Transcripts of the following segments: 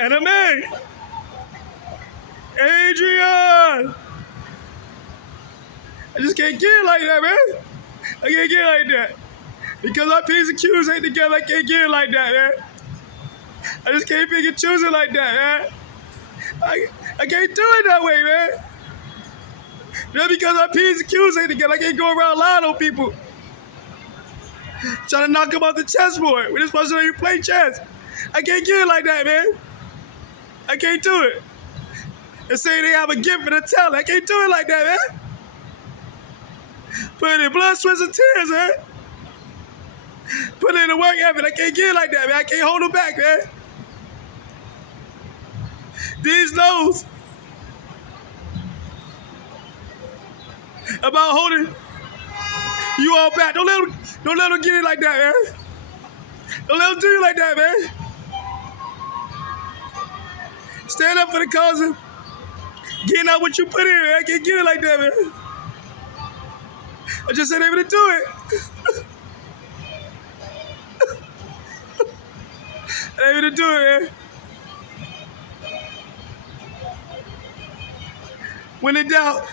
And a man, Adrian. I just can't get it like that, man. I can't get it like that. Because our P's and Q's ain't together, I can't get it like that, man. I just can't pick and choose it like that, man. I can't do it that way, man. Just because our P's and Q's ain't together, I can't go around lying on people. Trying to knock them off the chessboard when this person don't even play chess. I can't get it like that, man. I can't do it. They say they have a gift for the talent. I can't do it like that, man. Put it in blood, sweat, and tears, man. Put it in the work effort. I can't get it like that, man. I can't hold them back, man. These knows about holding you all back. Don't let them get it like that, man. Don't let them do you like that, man. Stand up for the cause of getting out what you put in, man. I can't get it like that, man. I just ain't able to do it. I ain't able to do it, man. When in doubt,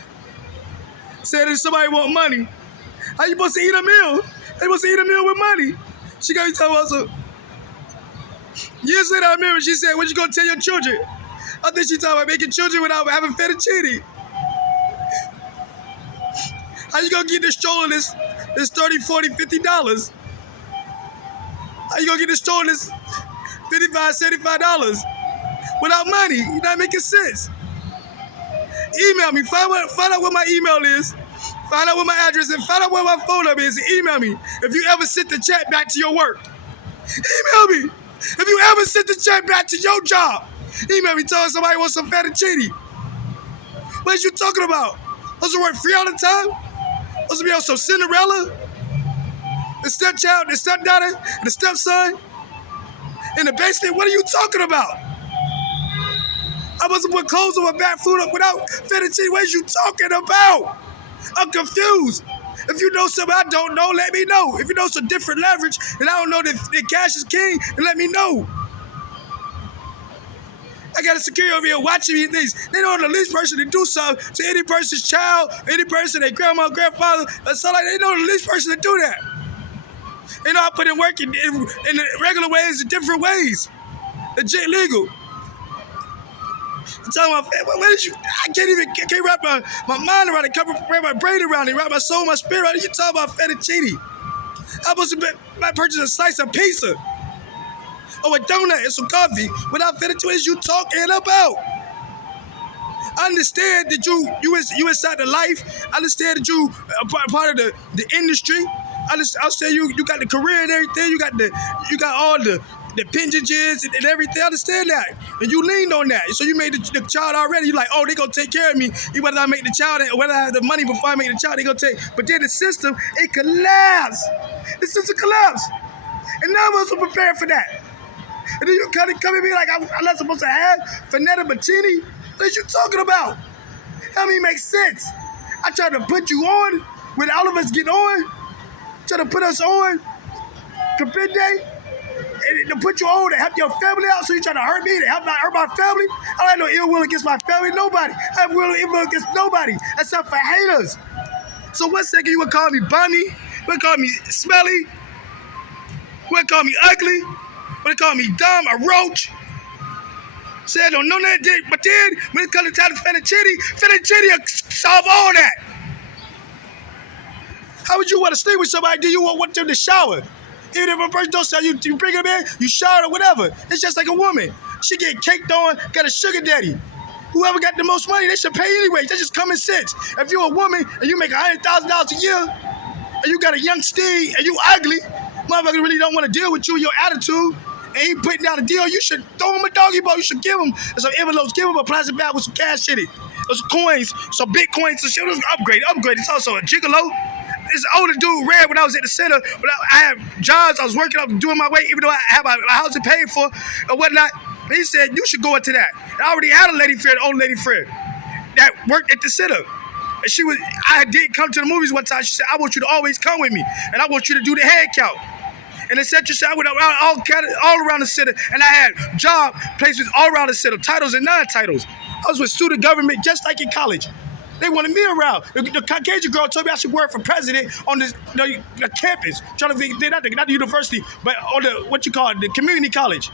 say that somebody want money. How you supposed to eat a meal? How you supposed to eat a meal with money? She got me talking about some. Years later, I remember she said, what you gonna tell your children? I think she talking about making children without having fettuccine. How you gonna get this stroller this $30, $40, $50? How you gonna get this stroller this $55, $75 without money? You're not making sense. Email me, find out what my email is, find out what my address is, and find out what my phone number is, and email me if you ever sent the check back to your work. Email me if you ever sent the check back to your job. Email me telling somebody wants some fettuccine. What are you talking about? Those are work free all the time? Those be on some Cinderella? The stepchild, the stepdaughter, and the stepson? In the basement? What are you talking about? I must have put clothes on my back, food up without fettuccine. What are you talking about? I'm confused. If you know something I don't know, let me know. If you know some different leverage and I don't know that cash is king, then let me know. I got a security over here watching these things. They know the least person to do something to any person's child, any person, their grandma, grandfather, or something like that. They know the least person to do that. They know I put in work in the regular ways and different ways. Legit legal. I'm talking about, what did you, I can't wrap my mind around it, wrap my brain around it, wrap my soul, my spirit around it. You talking about fettuccine. I supposed to might purchase a slice of pizza or a donut and some coffee without fettuccine. What is you talking about? I understand that you inside the life. I understand that you are part of the industry. I understand you got the career and everything. You got all the appendages and everything. I understand that. And you leaned on that. So you made the child already. You're like, oh, they gonna take care of me. Whether I make the child or whether I have the money before I make the child, they gonna take. But then the system, it collapsed. The system collapsed. And none of us were prepared for that. And then you come at me like I'm not supposed to have Finetta Bettini? What are you talking about? Help me make sense. I tried to put you on when all of us get on. Try to put us on. Kapende. And to put you on to help your family out, so you trying to hurt me, to help not hurt my family? I don't have no ill will against my family, nobody. I have ill will against nobody, except for haters. So one second you would call me bummy, you would call me smelly, you would call me ugly, you would call me dumb, a roach. Say I don't know that, but then when it comes to time to fettuccine will solve all that. How would you want to sleep with somebody? Do you want them to shower? Even if a person don't shower, you bring them in, you shower or whatever. It's just like a woman. She get caked on, got a sugar daddy. Whoever got the most money, they should pay anyway. That's just common sense. If you're a woman and you make $100,000 a year, and you got a young steed and you ugly, motherfuckers really don't want to deal with you, your attitude, and he putting down a deal, you should throw him a doggy ball. You should give him some envelopes, give him a plastic bag with some cash in it, or some coins, some Bitcoins, some shit. Upgrade. It's also a gigolo. This older dude ran when I was at the center. When I had jobs, I was working up, doing my way, even though I had my house to pay for or whatnot. But he said, you should go into that. And I already had a lady friend, old lady friend, that worked at the center. And I did come to the movies one time. She said, I want you to always come with me. And I want you to do the head count. In the Central City, I went around all around the city, and I had job placements all around the city, titles and non-titles. I was with student government just like in college. They wanted me around. The Caucasian girl told me I should work for president on the campus, trying to think, not the university, but on the community college.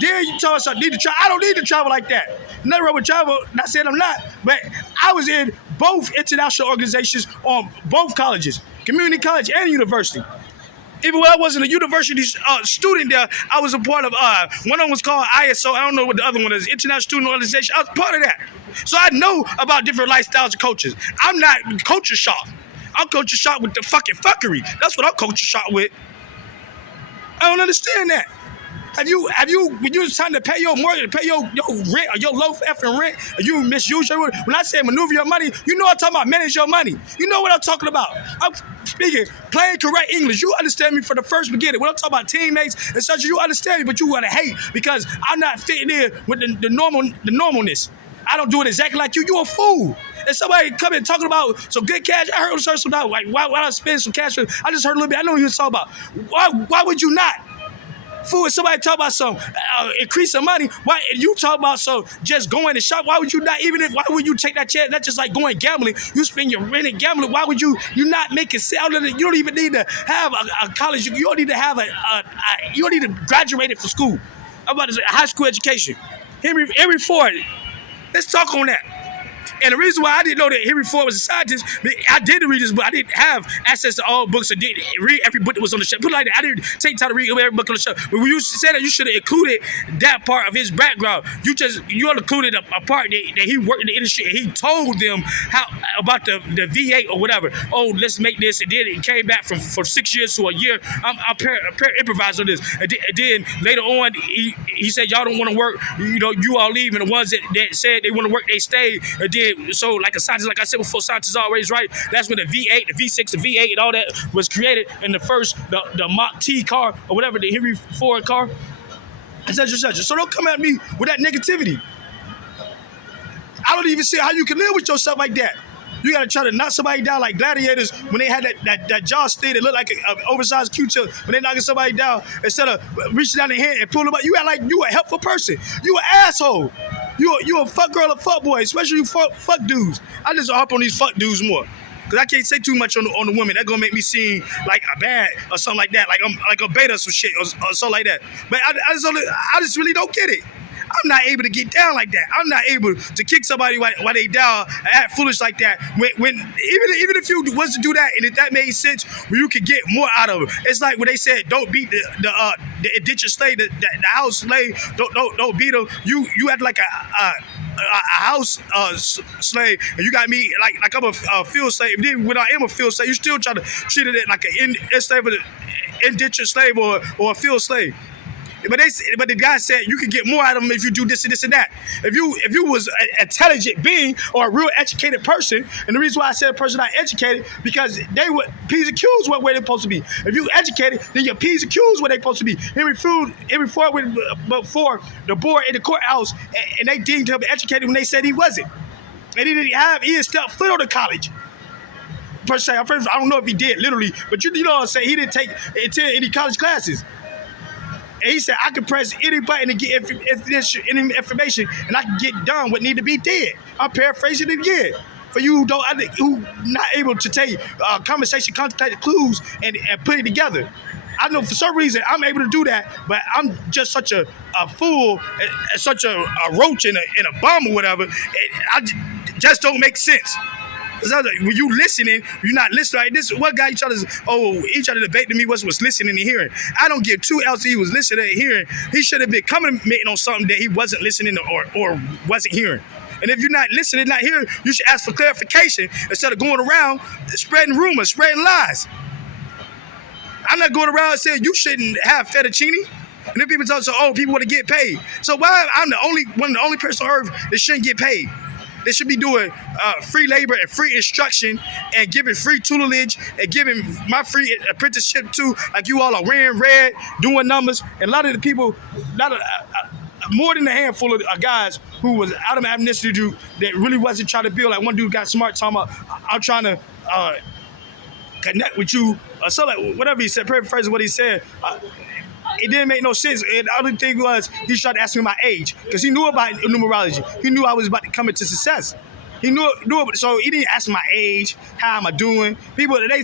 There you tell us I need to travel. I don't need to travel like that. Nothing wrong with travel. Not saying I'm not, but I was in both international organizations on both colleges, community college and university. Even when I wasn't a university student there, I was a part of, one of them was called ISO. I don't know what the other one is, International Student Organization. I was part of that. So I know about different lifestyles and cultures. I'm not culture shocked. I'm culture shocked with the fucking fuckery. That's what I'm culture shocked with. I don't understand that. Have you, when you was trying to pay your mortgage, pay your rent or your low effing rent, or you misuse your, when I say maneuver your money, you know I'm talking about manage your money. You know what I'm talking about. I'm speaking plain correct English. You understand me from the first beginning. When I'm talking about teammates and such, you understand me, but you want to hate because I'm not fitting in with the normalness. I don't do it exactly like you. You a fool. And somebody come in talking about some good cash. I heard some about like why I spend some cash. I just heard a little bit. I know what he was talking about. Why would you not? Fool, somebody talk about some increase of money. Why you talk about some just going to shop? Why would you not? Why would you take that chance? That's just like going gambling. You spend your rent and gambling. Why would you not make it sell? You don't even need to have a college. You don't need to have you don't need to graduate it for school. I'm about to say a high school education. Henry Ford. Let's talk on that. And the reason why I didn't know that Henry Ford was a scientist, I did read this book. I didn't have access to all books. I didn't read every book that was on the shelf. Put it like that. I didn't take time to read every book on the shelf. But when you said that, you should have included that part of his background. You included a part that he worked in the industry and he told them how about the V8 or whatever. Oh, let's make this. And then it came back from 6 years to a year. I'm improvise on this. And then later on, he said, y'all don't want to work. You all leave. And the ones that said they want to work, they stayed. And then so like a scientist, like I said before, scientists are always right. That's when the V8, the V6, the V8, and all that was created in the first, the Mach T car or whatever, the Henry Ford car, et cetera, et cetera. So don't come at me with that negativity. I don't even see how you can live with yourself like that. You gotta try to knock somebody down like gladiators when they had that jaw stay that looked like an oversized Q-tip when they knocking somebody down instead of reaching down their hand and pulling them up. You act like you a helpful person. You an asshole. You a fuck girl or fuck boy, especially you fuck dudes. I just harp on these fuck dudes more. Cause I can't say too much on the women. That's gonna make me seem like a bad or something like that. Like I'm like a beta or some shit or something like that. But I just really don't get it. I'm not able to get down like that. I'm not able to kick somebody while they down and act foolish like that. When even if you was to do that and if that made sense, where you could get more out of it. It's like when they said, "Don't beat the indentured slave, the house slave. Don't beat them." You act like a house slave, and you got me like I'm a field slave. And then when I am a field slave, you still try to treat it like an indentured slave or a field slave. But the guy said you can get more out of them if you do this and this and that. If you was an intelligent being or a real educated person, and the reason why I said a person not educated because they were P's and Q's where they're supposed to be. If you educated, then your P's and Q's where they're supposed to be. Henry Ford went before the board in the courthouse, and they deemed him educated when they said he wasn't. And he didn't step foot on the college. Per se, I don't know if he did literally, but you know what I'm saying. He didn't attend any college classes. And he said, I can press any button to get any information, and I can get done what need to be did. I'm paraphrasing it again. For you who not able to take conversation, contemplate the clues, and put it together. I know for some reason I'm able to do that, but I'm just such a fool, such a roach in a bomb or whatever. I just don't make sense. When you listening, you're not listening. Like this one guy, he tried to debate to me what's listening and hearing. I don't give two else he was listening and hearing. He should have been commenting on something that he wasn't listening or wasn't hearing. And if you're not listening, not hearing, you should ask for clarification instead of going around spreading rumors, spreading lies. I'm not going around saying you shouldn't have fettuccine. And then people talk, people want to get paid. So why I'm one of the only person on earth that shouldn't get paid? They should be doing free labor and free instruction and giving free tutelage and giving my free apprenticeship too, like you all are wearing red, doing numbers. And a lot of the people, more than a handful of guys who was out of my ethnicity that really wasn't trying to build. Like one dude got smart talking about, I'm trying to connect with you. So like whatever he said, paraphrasing what he said. It didn't make no sense. And the other thing was he tried to ask me my age because he knew about numerology. He knew I was about to come into success. He knew it, so he didn't ask my age, how am I doing. People, they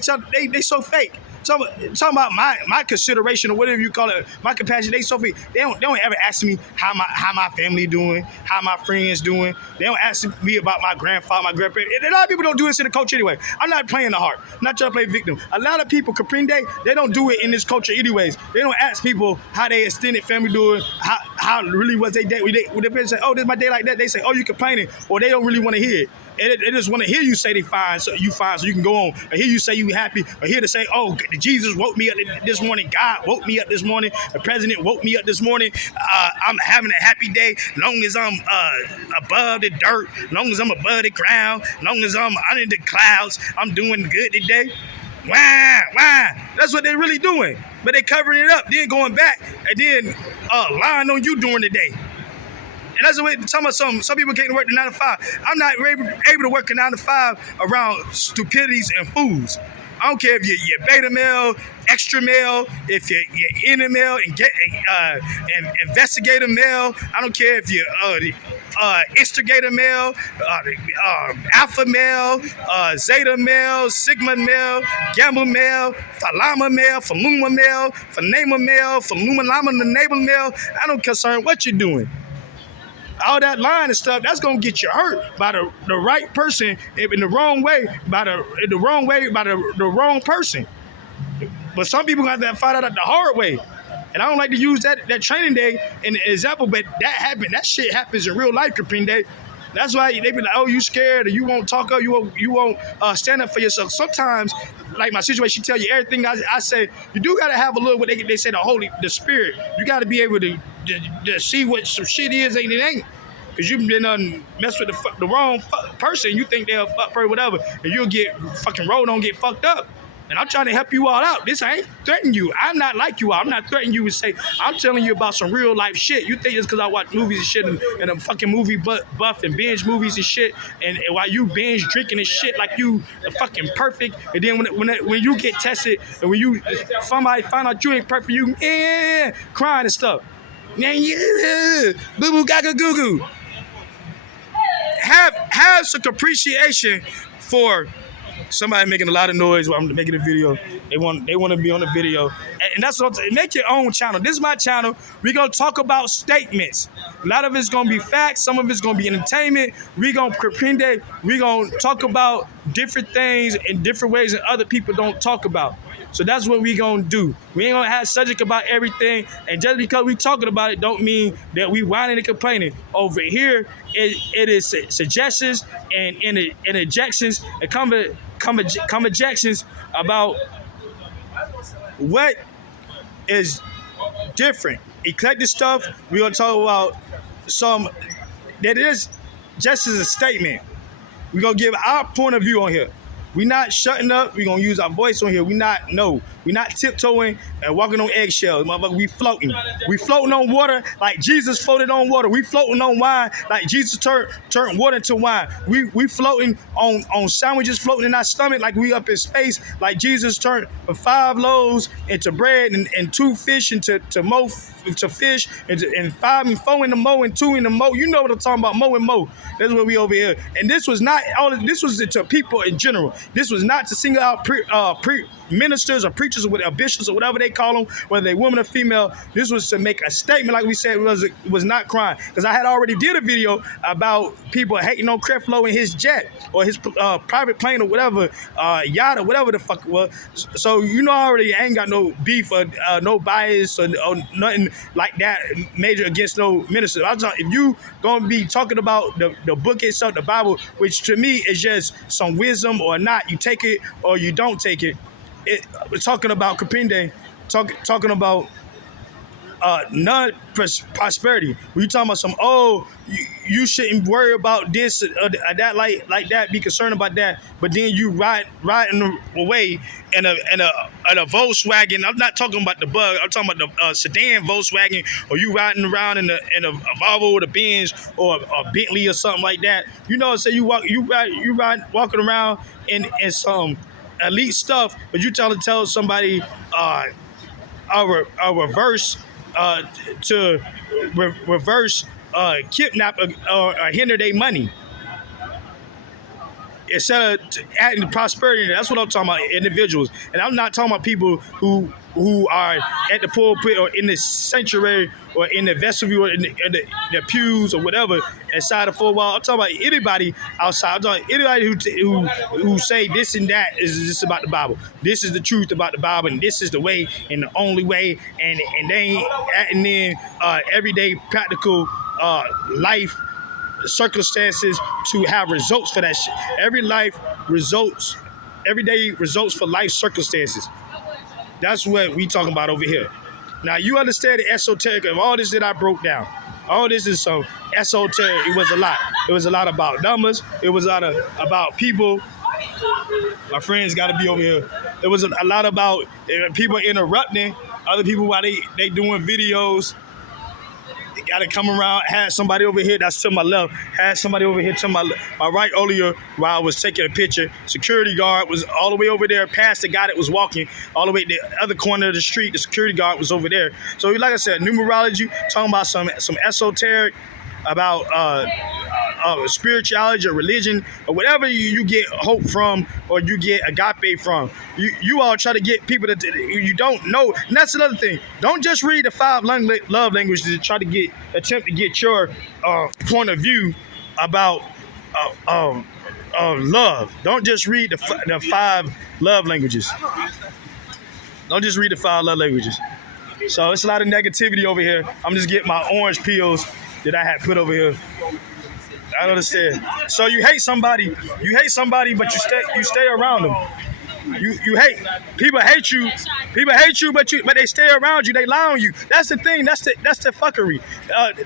so fake. Talking about my consideration or whatever you call it, my compassion. They so fake. They don't ever ask me how my family doing, how my friends doing. They don't ask me about my grandfather, my grandparents. A lot of people don't do this in the culture anyway. I'm not playing the heart. I'm not trying to play victim. A lot of people, Caprinde, they don't do it in this culture anyways. They don't ask people how their extended family doing, how really was their day. When they say, oh, this is my day like that, they say, oh, you complaining, or they don't really want to hear it. They just want to hear you say they fine, so you can go on. Or hear you say you happy, or hear to say, oh, Jesus woke me up this morning. God woke me up this morning. The president woke me up this morning. I'm having a happy day. Long as I'm above the dirt, long as I'm above the ground, long as I'm under the clouds, I'm doing good today. Why? That's what they're really doing. But they covering it up, then going back, and then lying on you during the day. And that's the way, talking about some people can't work the 9 to 5. I'm not able to work a 9 to 5 around stupidities and fools. I don't care if you're beta male, extra male, if you're inner male and investigator male. I don't care if you're instigator male, alpha male, zeta male, sigma male, gamma male, phi llama male, phi luma male, phi nama male, phi luma llama neighbor male. I don't concern what you're doing. All that line and stuff, that's gonna get you hurt by the right person in the wrong way, by the wrong person. But some people got to find out the hard way. And I don't like to use that training day in the example, but that happened. That shit happens in real life, Caprinde. That's why they be like, oh, you scared, or you won't talk up, you won't stand up for yourself. Sometimes, like my situation, tell you everything I say. You do gotta have a little what they say the spirit. You gotta be able to see what some shit is and it ain't. Because you've been mess with the wrong person. You think they're a fuck person, whatever, and you'll get fucking rolled on, get fucked up. And I'm trying to help you all out. This ain't threatening you. I'm not like you all. I'm not threatening you and say, I'm telling you about some real life shit. You think it's because I watch movies and shit and I'm fucking movie buff and binge movies and shit. And while you binge drinking and shit like you are fucking perfect. And then when you get tested and when somebody find out you ain't perfect, you crying and stuff. Boo boo gaga goo goo. Have some appreciation for somebody making a lot of noise while I'm making a video. They want to be on the video. And that's what I'm saying. Make your own channel. This is my channel. We're going to talk about statements. A lot of it's going to be facts. Some of it's going to be entertainment. We're going to talk about different things in different ways that other people don't talk about. So that's what we gonna do. We ain't gonna have subject about everything, and just because we talking about it don't mean that we whining and complaining. Over here, it is suggestions and interjections and conjections about what is different. Eclectic stuff, we're gonna talk about some that is just as a statement. We're gonna give our point of view on here. We're not shutting up. We're going to use our voice on here. We're not tiptoeing and walking on eggshells. Motherfucker, we floating. We floating on water like Jesus floated on water. We floating on wine like Jesus turned water into wine. We floating on sandwiches floating in our stomach like we up in space like Jesus turned 5 loaves into bread and 2 fish into fish and 5 and 4 in the mo and 2 in the mo. You know what I'm talking about, mo and mo. That's what we over here. And this was not this was to people in general. This was not to single out ministers or preachers or bishops or whatever they call them, whether they women or female. This was to make a statement, like we said, it was not crime. Because I had already did a video about people hating on Creflo and his jet or his private plane or whatever, yacht or whatever the fuck it was. So you know already I ain't got no beef or no bias or nothing like that major against no minister. If you gonna be talking about the book itself, the Bible, which to me is just some wisdom or not, you take it or you don't take it. We're talking about Caprinde, talking about non-prosperity. We're talking about some, you shouldn't worry about this or that like that, be concerned about that, but then you riding away in a Volkswagen. I'm not talking about the Bug, I'm talking about the sedan Volkswagen, or you riding around in a Volvo or the Benz or a Bentley or something like that. You know, say you walking around in some elite stuff, but you tell somebody a reverse to reverse kidnap or hinder their money. Instead of adding to prosperity, that's what I'm talking about, individuals. And I'm not talking about people who are at the pulpit or in the sanctuary or in the vestibule or in the pews or whatever inside the four wall. I'm talking about anybody outside. I'm talking about anybody who say this and that is this about the Bible. This is the truth about the Bible, and this is the way and the only way. And they ain't adding in everyday practical life circumstances to have results for that shit. Every day results for life circumstances. That's what we talking about over here. Now you understand the esoteric of all this that I broke down. All this is some esoteric. It was a lot. It was a lot about numbers. It was a lot about people. My friends got to be over here. It was a lot about people interrupting other people while they doing videos. They got to come around, had somebody over here that's to my left, had somebody over here to my right earlier while I was taking a picture. Security guard was all the way over there past the guy that was walking all the way to the other corner of the street. The security guard was over there. So like I said, numerology, talking about some esoteric, about spirituality or religion or whatever you get hope from or you get agape from. You all try to get people that you don't know. And that's another thing. Don't just read the 5 love languages to try to attempt to get your point of view about love. Don't just read the 5 love languages. Don't just read the 5 love languages. So it's a lot of negativity over here. I'm just getting my orange peels that I had put over here. I understand. So you hate somebody, but you stay around them. You hate people hate you, but they stay around you. They lie on you. That's the thing. That's the fuckery.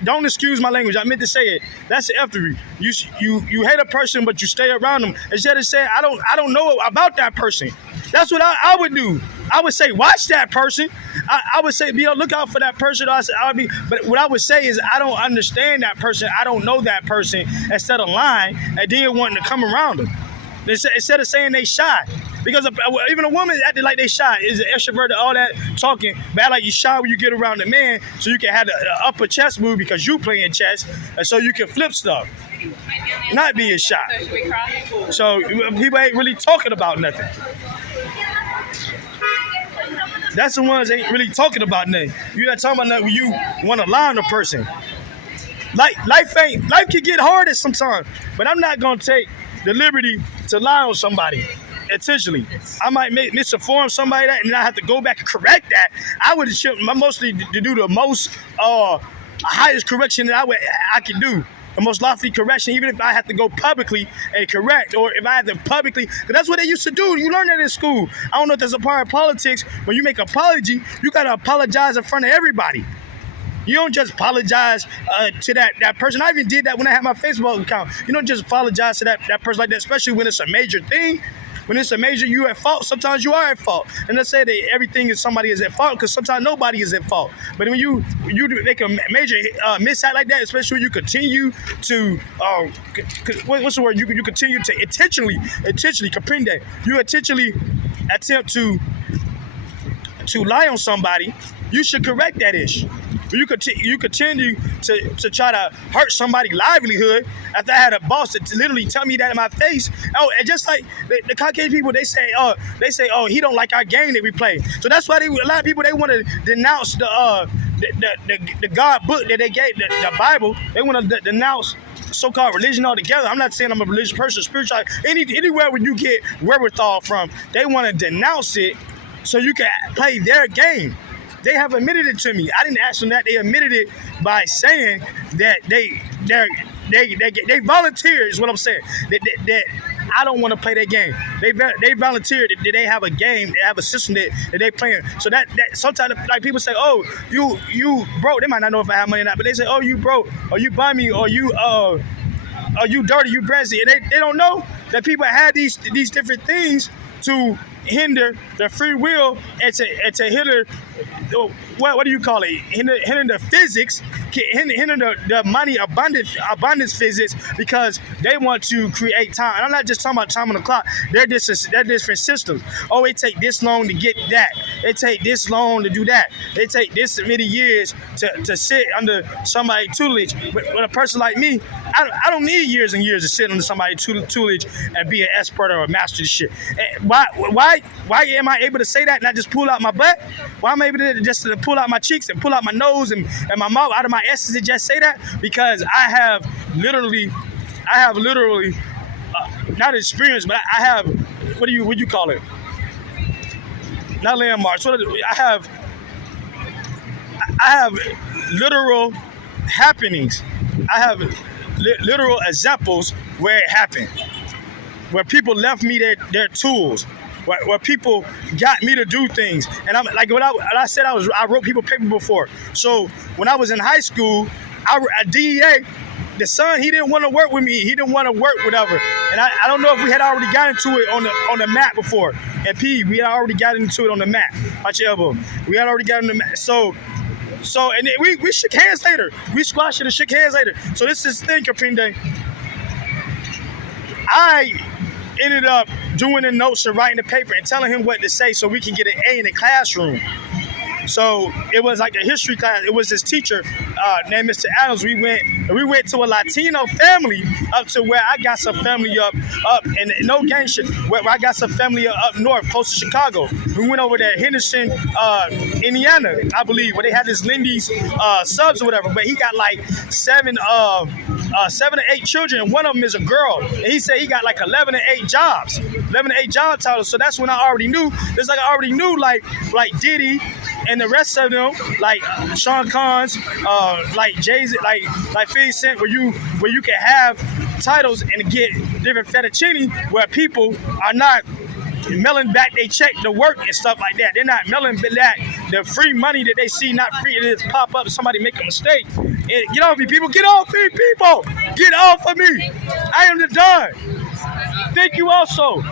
Don't excuse my language. I meant to say it. That's the eftery. You hate a person, but you stay around them. Instead of saying I don't know about that person. That's what I would do. I would say, watch that person. I would say, be on the lookout for that person. But what I would say is, I don't understand that person. I don't know that person. Instead of lying and then wanting to come around them. Instead of saying they shy. Because even a woman acting like they shy, is an extrovert, all that talking, but act like you shy when you get around the man, so you can have the upper chest move because you playing chess, and so you can flip stuff. Not being shy. So people ain't really talking about nothing. That's the ones that ain't really talking about nothing. You're not talking about nothing when you want to lie on a person. Life can get harder sometimes, but I'm not gonna take the liberty to lie on somebody intentionally. I might misinform somebody that, and I have to go back and correct that. I would mostly to do the most highest correction that I can do. The most lofty correction, even if I have to go publicly and correct, or if I have to publicly, because that's what they used to do. You learn that in school. I don't know if that's a part of politics. When you make an apology, you got to apologize in front of everybody. You don't just apologize to that person. I even did that when I had my Facebook account. You don't just apologize to that person like that, especially when it's a major thing. When it's a major, you at fault. Sometimes you are at fault. And let's say that everything is somebody is at fault, because sometimes nobody is at fault. But when you make a major mishap like that, especially when you continue to what's the word? You continue to intentionally comprende. You intentionally attempt to lie on somebody. You should correct that issue. You continue to try to hurt somebody's livelihood after I had a boss that literally tell me that in my face. Oh, and just like the Caucasian people, they say, oh, he don't like our game that we play. So that's why a lot of people, they want to denounce the God book that they gave, the Bible. They want to denounce so-called religion altogether. I'm not saying I'm a religious person, spiritual. Anywhere where you get wherewithal from, they want to denounce it so you can play their game. They have admitted it to me. I didn't ask them that. They admitted it by saying that they volunteered, is what I'm saying. That I don't want to play that game. They volunteered that they have a game, they have a system that they playing. So that sometimes like people say, oh, you broke. They might not know if I have money or not, but they say, oh, you broke, or you bummy, or you dirty, you brazy. And they don't know that people have these different things to hinder their free will and to hinder what do you call it? Hinder the physics, hinder the money abundance physics, because they want to create time. And I'm not just talking about time on the clock. They're different systems. Oh, it take this long to get that. It take this long to do that. It take this many years to sit under somebody's tutelage. But with a person like me, I don't need years and years to sit under somebody's tutelage and be an expert or a master of shit. And why am I able to say that and not just pull out my butt? Why am I able to just pull out my cheeks and pull out my nose and my mouth out of my essence and just say that? Because I have literally not experience, but I have, what do you call it? Not landmarks. I have literal happenings. I have literal examples where it happened, where people left me their tools, where people got me to do things. And I'm like, when I said I wrote people paper before. So when I was in high school, at DEA, the son, he didn't want to work with me. He didn't want to work whatever. And I don't know if we had already got into it on the mat before. At P, we had already got into it on the mat. Watch your elbow. We had already got on the mat. So and then we shook hands later. We squashed it and shook hands later. So this is the thing, Kapinde. I ended up doing the notes and writing the paper and telling him what to say so we can get an A in the classroom. So it was like a history class. It was this teacher named Mr. Adams. We went to a Latino family up to where I got some family up and no gang shit. Where I got some family up north, close to Chicago. We went over there, Henderson, Indiana, I believe, where they had this Lindy's subs or whatever. But he got like 7 to 8 children, and one of them is a girl. And he said he got like 11 to 8 jobs, 11 to 8 job titles. So that's when I already knew. It's like I already knew like Diddy and the rest of them, like Sean Collins, like Jay-Z, like 50 Cent, where you can have titles and get different fettuccine, where people are not mailing back they check to work and stuff like that. They're not mailing back the free money that they see, not free. It just pop up, somebody make a mistake. Get off me, people. Get off me, people. Get off of me. I am the Don. Thank you also.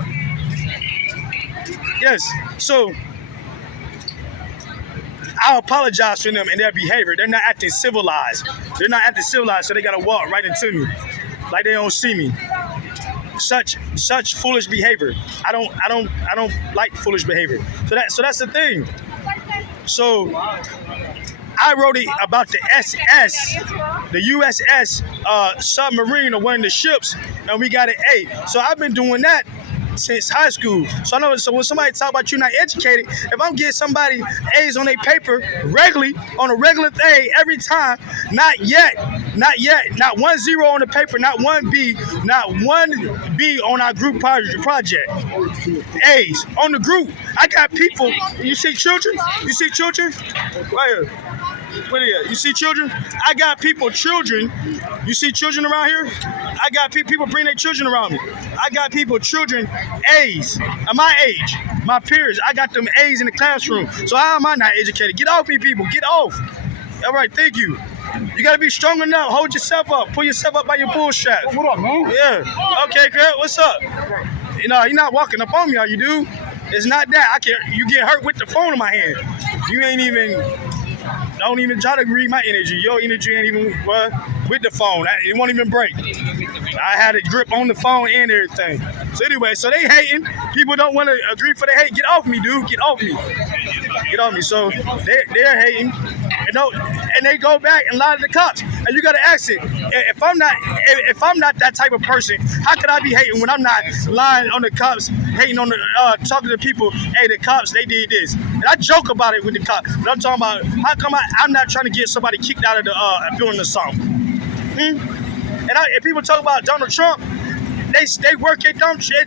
Yes, so I apologize for them and their behavior. They're not acting civilized. So they gotta walk right into me, like they don't see me. Such foolish behavior. I don't like foolish behavior. So that's the thing. So I wrote it about the SS, the USS submarine, or one of the ships, and we got an A. So I've been doing that since high school. So I know. So when somebody talk about you not educated, if I'm getting somebody A's on their paper regularly, on a regular thing every time, not yet, not 1 0 on the paper, not 1 B, not 1 B on our group project. A's on the group. I got people. You see children? Right here. What are you? You see children? I got children. You see children around here? I got people bring their children around me. I got children, A's, at my age, my peers. I got them A's in the classroom. So how am I not educated? Get off me, people. Get off. All right, thank you. You got to be strong enough. Hold yourself up. Pull yourself up by your bullshit. What up, man? Yeah. Okay, Kurt, what's up? You know, you're not walking up on me, are you, dude? It's not that. You get hurt with the phone in my hand. You ain't even... Don't even try to read my energy. Your energy ain't even with the phone. It won't even break. I had a grip on the phone and everything. So anyway, so they hating. People don't want to agree for the hate. Get off me, dude. Get off me. Get off me. So they're hating. And they go back and lie to the cops. And you gotta ask it. If I'm not that type of person, how could I be hating when I'm not lying on the cops, hating on the talking to people? Hey, the cops, they did this. And I joke about it with the cops. But I'm talking about how come I'm not trying to get somebody kicked out of the building or something. And people talk about Donald Trump. They work at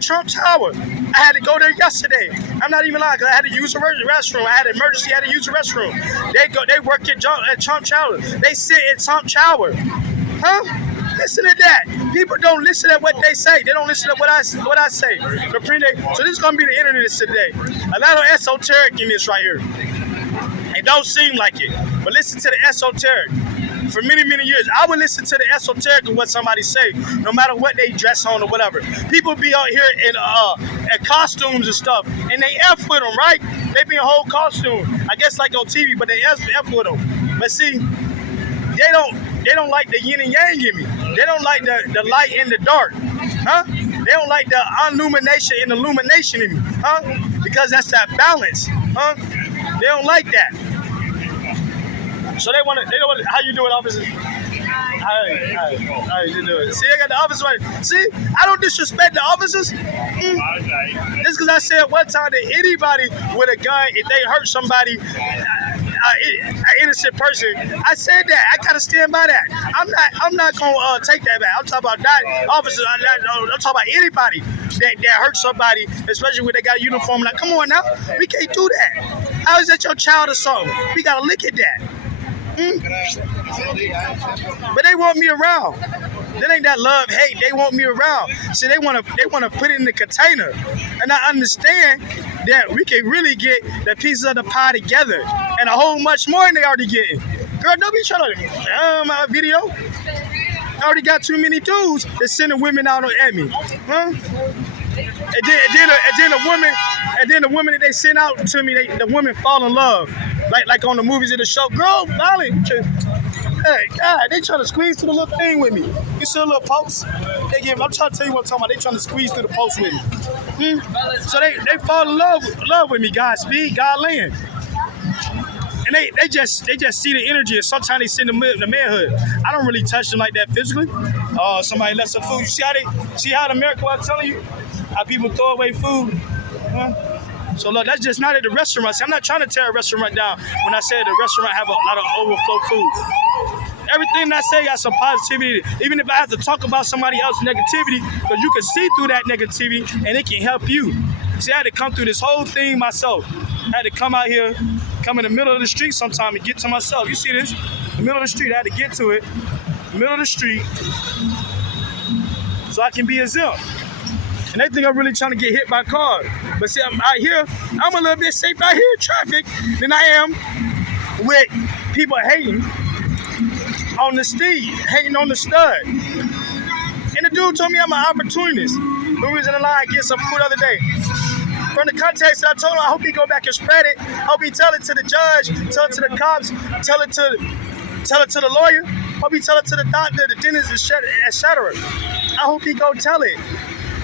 Trump Tower. I had to go there yesterday. I'm not even lying, because I had to use a restroom. I had an emergency. I had to use a restroom. They work at Trump Tower. They sit at Trump Tower. Huh? Listen to that. People don't listen to what they say. They don't listen to what I say. So this is gonna be the internet today. A lot of esoteric in this right here. It don't seem like it. But listen to the esoteric. For many, many years, I would listen to the esoteric of what somebody say, no matter what they dress on or whatever. People be out here in costumes and stuff, and they F with them, right? They be in whole costume. I guess like on TV, but they F with them. But see, they don't like the yin and yang in me. They don't like the light and the dark, huh? They don't like the illumination and illumination in me, huh? Because that's that balance, huh? They don't like that. So they want to. How you doing, officers? How you doing? See, I got the officers right. See, I don't disrespect the officers. Just because I said one time that anybody with a gun, if they hurt somebody, an innocent person, I said that. I gotta stand by that. I'm not gonna take that back. I'm talking about that officers. I'm talking about anybody that hurt somebody, especially when they got a uniform. Like, come on now, we can't do that. How is that your child or something? We gotta look at that. But they want me around. That ain't that love, hate. They want me around. See, they wanna put it in the container. And I understand that we can really get the pieces of the pie together and a whole much more than they already getting. Girl, don't be trying to my video. I already got too many dudes that's sending women out at me. Huh? And then the woman that they send out to me, the women fall in love. Like on the movies of the show, girl, darling. Hey, God, they trying to squeeze through the little thing with me. You see a little post? I'm trying to tell you what I'm talking about. They trying to squeeze through the post with me. So they fall in love with me, Godspeed, God land. And they just see the energy, and sometimes they see the manhood. I don't really touch them like that physically. Somebody left some food. You see how in America, what I'm telling you? How people throw away food. So look, that's just not at the restaurant. See, I'm not trying to tear a restaurant down when I say the restaurant have a lot of overflow food. Everything I say got some positivity. Even if I have to talk about somebody else's negativity, because you can see through that negativity and it can help you. See, I had to come through this whole thing myself. I had to come out here, come in the middle of the street sometime and get to myself. You see this? The middle of the street, I had to get to it. The middle of the street, so I can be exempt. And they think I'm really trying to get hit by cars. But see, I'm out here, I'm a little bit safe out here in traffic than I am with people hating on the steed, hating on the stud. And the dude told me I'm an opportunist. We was in the line getting some food the other day. From the context, I told him I hope he go back and spread it. Hope he tell it to the judge, tell it to the cops, tell it to the lawyer. Hope he tell it to the doctor, the dentist, etc. I hope he go tell it.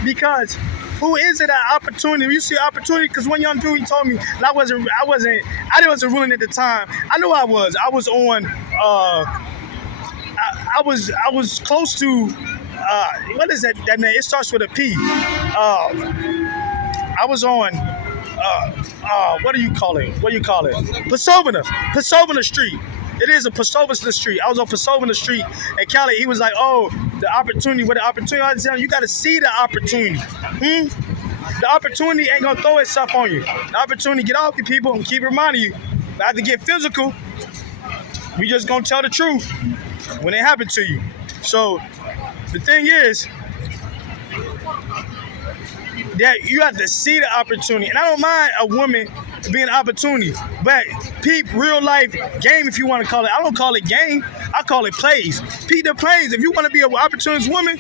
Because who is it an opportunity? You see opportunity, because one young dude, he told me, and I wasn't ruling at the time. I knew I was. I was on. I was close to. What is that name? It starts with a P. I was on. What do you call it? Pasovina Street. It is a Pasovina Street. I was on Pasovina Street, and Cali, he was like, "Oh, the opportunity. What the opportunity?" I was telling you, got to see the opportunity. The opportunity ain't gonna throw itself on you. The opportunity, get off you people and keep reminding you. Not to get physical. We just gonna tell the truth when it happened to you. So the thing is that you have to see the opportunity. And I don't mind a woman being an opportunity, but peep real life game, if you want to call it. I don't call it game. I call it plays. Peep the plays. If you want to be an opportunist woman,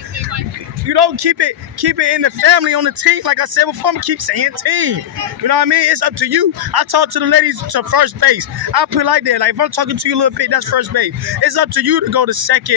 you don't keep it in the family, on the team. Like I said before, I'm keep saying team. You know what I mean? It's up to you. I talk to the ladies to first base. I put it like that. Like if I'm talking to you a little bit, that's first base. It's up to you to go to second.